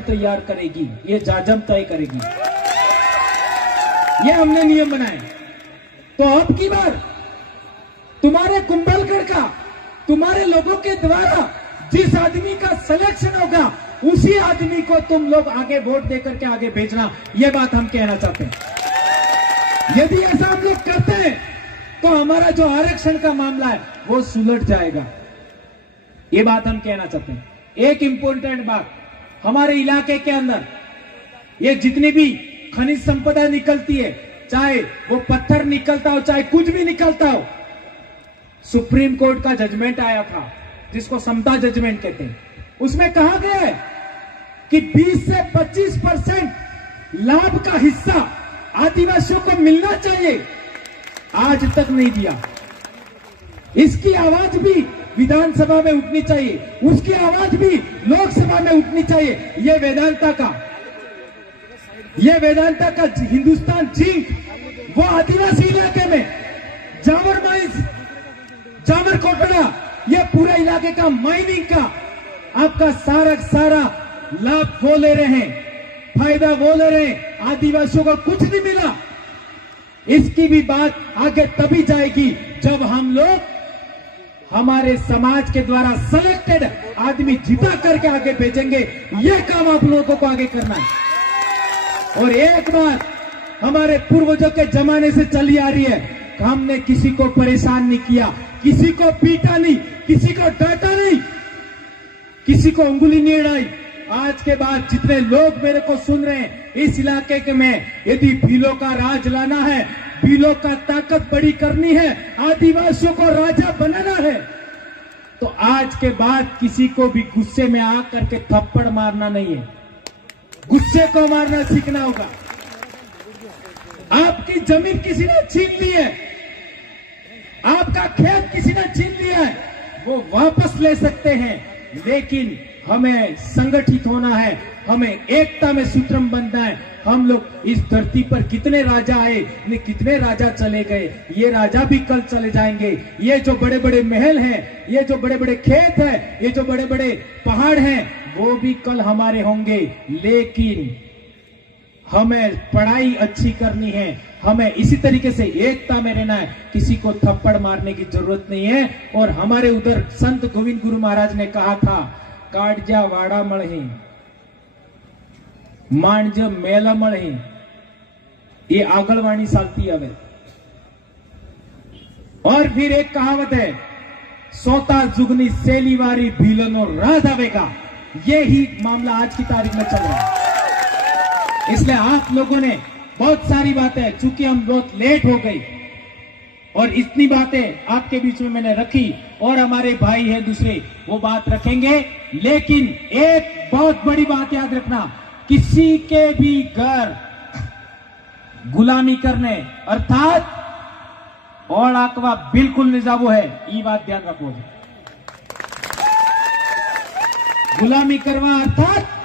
तैयार करेगी, ये जाजम तय करेगी। ये हमने नियम बनाए। तो अब की बार तुम्हारे कुंभलगढ़ का, तुम्हारे लोगों के द्वारा जिस आदमी का सिलेक्शन होगा उसी आदमी को तुम लोग आगे वोट देकर के आगे भेजना, ये बात हम कहना चाहते हैं। यदि ऐसा हम लोग करते हैं तो हमारा जो आरक्षण का मामला है वो सुलझ जाएगा, ये बात हम कहना चाहते हैं। एक इंपॉर्टेंट बात, हमारे इलाके के अंदर ये जितनी भी खनिज संपदा निकलती है, चाहे वो पत्थर निकलता हो चाहे कुछ भी निकलता हो, सुप्रीम कोर्ट का जजमेंट आया था जिसको समता जजमेंट कहते हैं। उसमें कहा गया है कि 20 से 25% लाभ का हिस्सा आदिवासियों को मिलना चाहिए, आज तक नहीं दिया। इसकी आवाज भी विधानसभा में उठनी चाहिए, उसकी आवाज भी लोकसभा में उठनी चाहिए। ये वेदांता का हिंदुस्तान जिंक वो आदिवासी इलाके में जावर माइंस, जावर कोटड़ा, ये पूरे इलाके का माइनिंग का आपका सारा लाभ वो ले रहे हैं, फायदा वो ले रहे हैं, आदिवासियों को कुछ नहीं मिला। इसकी भी बात आगे तभी जाएगी जब हम लोग हमारे समाज के द्वारा सिलेक्टेड आदमी जिता करके आगे भेजेंगे। यह काम आप लोगों को आगे करना है। और एक बात हमारे पूर्वजों के जमाने से चली आ रही है, हमने किसी को परेशान नहीं किया, किसी को पीटा नहीं, किसी को डांटा नहीं, किसी को उंगली नहीं अड़ाई। आज के बाद जितने लोग मेरे को सुन रहे हैं इस इलाके के में, यदि भीलों का राज लाना है, भीलों का ताकत बड़ी करनी है, आदिवासियों को राजा बनाना है, तो आज के बाद किसी को भी गुस्से में आकर के थप्पड़ मारना नहीं है, गुस्से को मारना सीखना होगा। आपकी जमीन किसी ने छीन ली है, आपका खेत किसी ने छीन लिया है, वो वापस ले सकते हैं, लेकिन हमें संगठित होना है, हमें एकता में सूत्रम बनना है। हम लोग इस धरती पर कितने राजा आए, कितने राजा चले गए, ये राजा भी कल चले जाएंगे। ये जो बड़े बड़े महल हैं, ये जो बड़े बड़े खेत हैं, ये जो बड़े बड़े पहाड़ हैं, वो भी कल हमारे होंगे। लेकिन हमें पढ़ाई अच्छी करनी है, हमें इसी तरीके से एकता में रहना है, किसी को थप्पड़ मारने की जरूरत नहीं है। और हमारे उधर संत गोविंद गुरु महाराज ने कहा था, काटजा वाड़ा मळही मांज मेला मळही, ये आगलवाणी सालती है। और फिर एक कहावत है, सोता जुगनी सेलीवारी भीलनो राज आवेगा। ये ही मामला आज की तारीख में चल रहा है। इसलिए आप लोगों ने बहुत सारी बातें, चूंकि हम बहुत लेट हो गई और इतनी बातें आपके बीच में मैंने रखी, और हमारे भाई हैं दूसरे वो बात रखेंगे। लेकिन एक बहुत बड़ी बात याद रखना, किसी के भी घर गुलामी करने अर्थात और आकवा बिल्कुल निजाबो है, ये बात ध्यान रखो। गुलामी करवा अर्थात